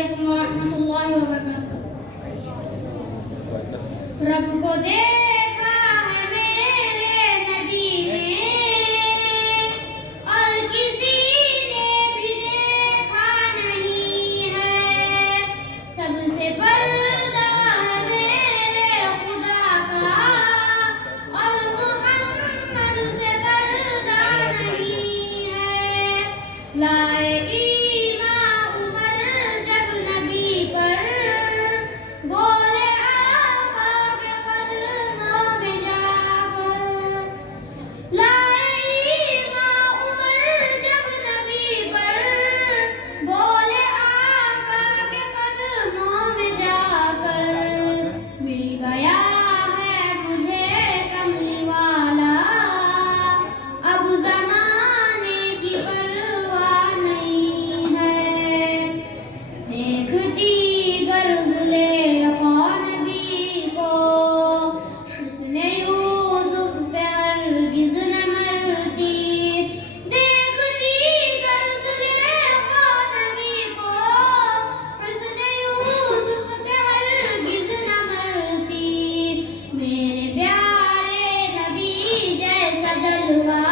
علیکم ورحمۃ اللہ وبرکاتہ۔ رب کو دیکھا ہے میرے نبی نے اور کسی نے بھی دیکھا نہیں ہے، سب سے پردہ ہے میرے خدا کا اور محمد سے پردہ نہیں ہے۔ لائے ایمان عمر جب نبی پر، بولے آقا کے قدموں میں جا کر۔ لائے ایمان عمر جب نبی پر، بولے آقا کے قدموں میں جا کر۔ مل گیا ہے مجھے کملی والا، اب زمانے کی پرواہ نہیں ہے۔ دیکھتی گر زلیخا نبی کو، حسن یوسف پہ ہرگز نہ مرتی۔ دیکھتی گر زلیخا نبی کو، حسن یوسف پہ ہرگز نہ مرتی۔ میرے پیارے نبی جیسا جلوہ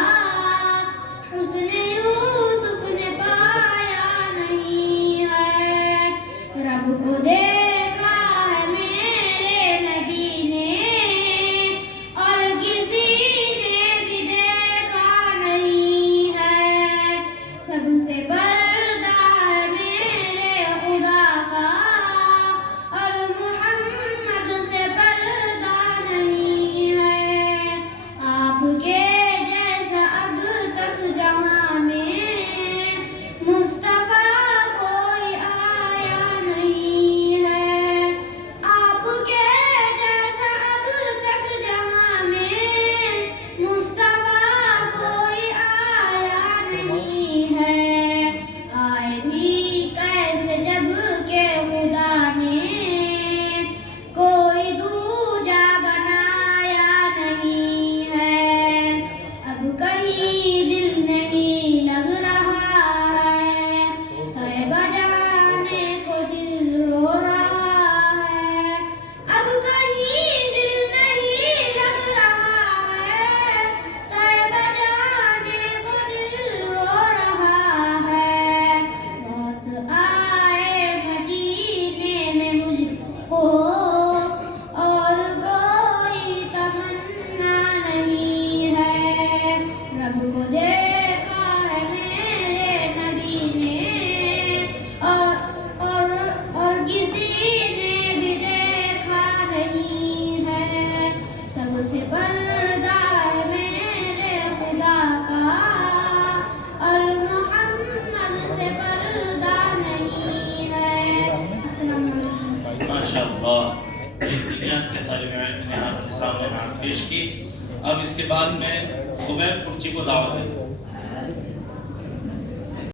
حسن یوسف نے پایا نہیں ہے۔ رب کو دیکھا ہے میرے نبی نے اور کسی نے بھی دیکھا نہیں ہے، سب سے پردہ ہے میرے خدا کا اور محمد سے پردہ نہیں ہے۔ آپ کے جیسا اب تک جہاں میں مصطفیٰ کوئی آیا نہیں ہے۔ آپ کے جیسا اب تک جہاں میں مصطفیٰ کوئی آیا نہیں ہے۔ آئے بھی کیسے جب کہ خدا نے کوئی دوجا بنایا نہیں ہے۔ اب کہیں دل نہیں لگ رہا ہے، طیبہ جانے کو دل رو رہا ہے۔ اب کہیں دل نہیں لگ رہا ہے، طیبہ جانے کو دل رو رہا ہے۔ موت آئے مدینے میں مجھ کو اور کوئی تمنا نہیں ہے۔ رب کو دیکھا ہے میرے نبی نے اور کسی نے بھی دیکھا نہیں ہے، سب سے پردہ ہے میرے خدا کا اور محمد سے پردہ نہیں ہے۔ السلام علیکم۔ ماشاءاللہ، دینیات کے طالب علم نے آپ کے سامنے نعت پیش کی۔ اب اس کے بعد میں خبیر پرچی کو دعوت دیتا ہوں۔